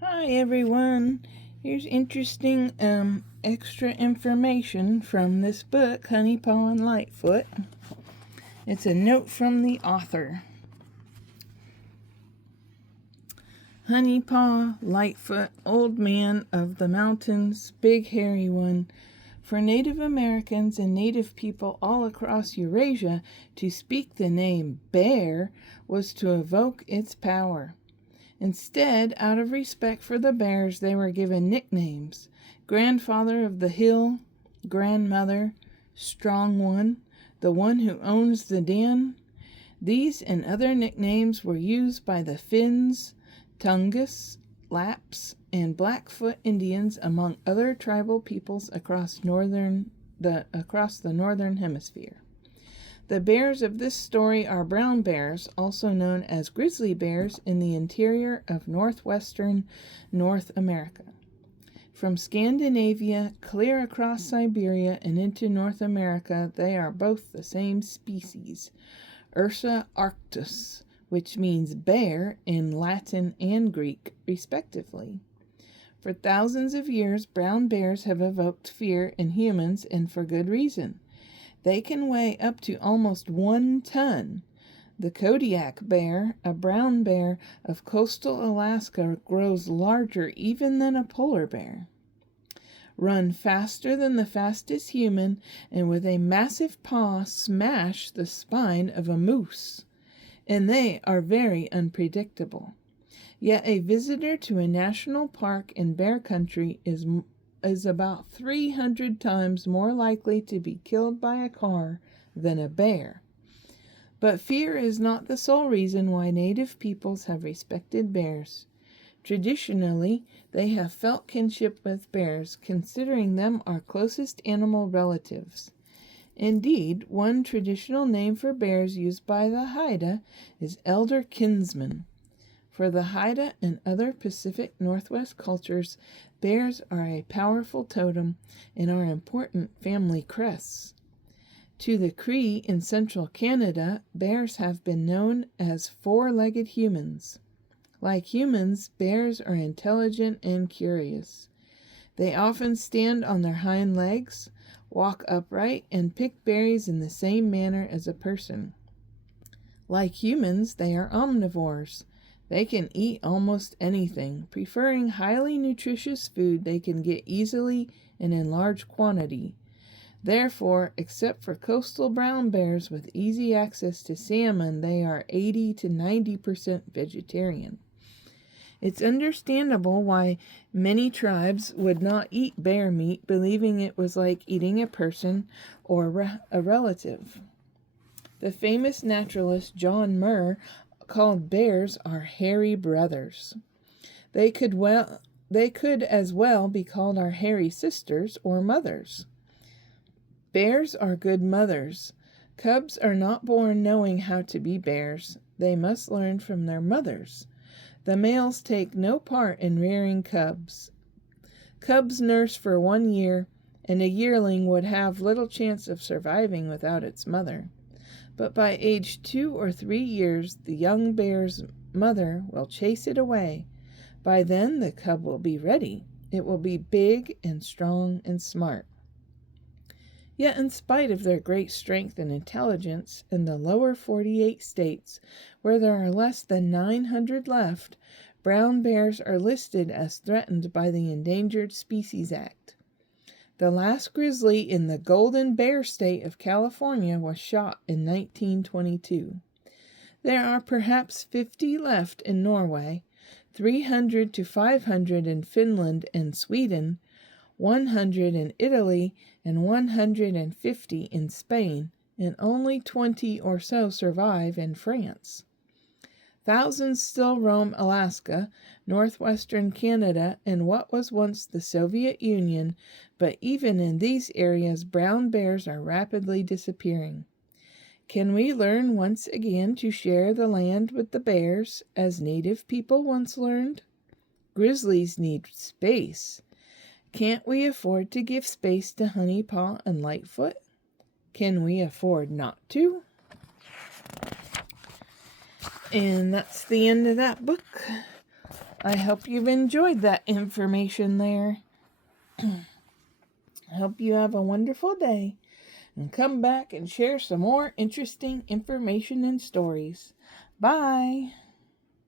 Hi everyone. Here's interesting extra information from this book, Honey Paw and Lightfoot. It's a note from the author. Honey Paw, Lightfoot, old man of the mountains, big hairy one. For Native Americans and Native people all across Eurasia, to speak the name bear was to evoke its power. Instead, out of respect for the bears, they were given nicknames: Grandfather of the Hill, Grandmother, Strong One, the one who owns the den. These and other nicknames were used by the Finns, Tungus, Lapps, and Blackfoot Indians, among other tribal peoples across the northern hemisphere. The bears of this story are brown bears, also known as grizzly bears, in the interior of northwestern North America. From Scandinavia clear across Siberia and into North America, they are both the same species, Ursa arctos, which means bear in Latin and Greek, respectively. For thousands of years, brown bears have evoked fear in humans, and for good reason. They can weigh up to almost 1 ton. The Kodiak bear, a brown bear of coastal Alaska, grows larger even than a polar bear. Run faster than the fastest human, and with a massive paw smash the spine of a moose. And they are very unpredictable. Yet a visitor to a national park in bear country is about 300 times more likely to be killed by a car than a bear. But fear is not the sole reason why native peoples have respected bears. Traditionally, they have felt kinship with bears, considering them our closest animal relatives. Indeed, one traditional name for bears used by the Haida is elder kinsman. For the Haida and other Pacific Northwest cultures, bears are a powerful totem and are important family crests. To the Cree in central Canada, bears have been known as four-legged humans. Like humans, bears are intelligent and curious. They often stand on their hind legs, walk upright, and pick berries in the same manner as a person. Like humans, they are omnivores. They can eat almost anything, preferring highly nutritious food they can get easily and in large quantity. Therefore, except for coastal brown bears with easy access to salmon, they are 80 to 90% vegetarian. It's understandable why many tribes would not eat bear meat, believing it was like eating a person or a relative. The famous naturalist John Muir called bears our hairy brothers. They could as well be called our hairy sisters or mothers. Bears are good mothers. Cubs are not born knowing how to be bears. They must learn from their mothers. The males take no part in rearing cubs. Cubs nurse for 1 year, and a yearling would have little chance of surviving without its mother. But by age 2 or 3 years, the young bear's mother will chase it away. By then, the cub will be ready. It will be big and strong and smart. Yet in spite of their great strength and intelligence, in the lower 48 states, where there are less than 900 left, brown bears are listed as threatened by the Endangered Species Act. The last grizzly in the Golden Bear State of California was shot in 1922. There are perhaps 50 left in Norway, 300 to 500 in Finland and Sweden, 100 in Italy, and 150 in Spain, and only 20 or so survive in France. Thousands still roam Alaska, northwestern Canada, and what was once the Soviet Union, but even in these areas, brown bears are rapidly disappearing. Can we learn once again to share the land with the bears, as native people once learned? Grizzlies need space. Can't we afford to give space to Honey Paw and Lightfoot? Can we afford not to? And that's the end of that book. I hope you've enjoyed that information there. I hope you have a wonderful day and come back and share some more interesting information and stories. Bye.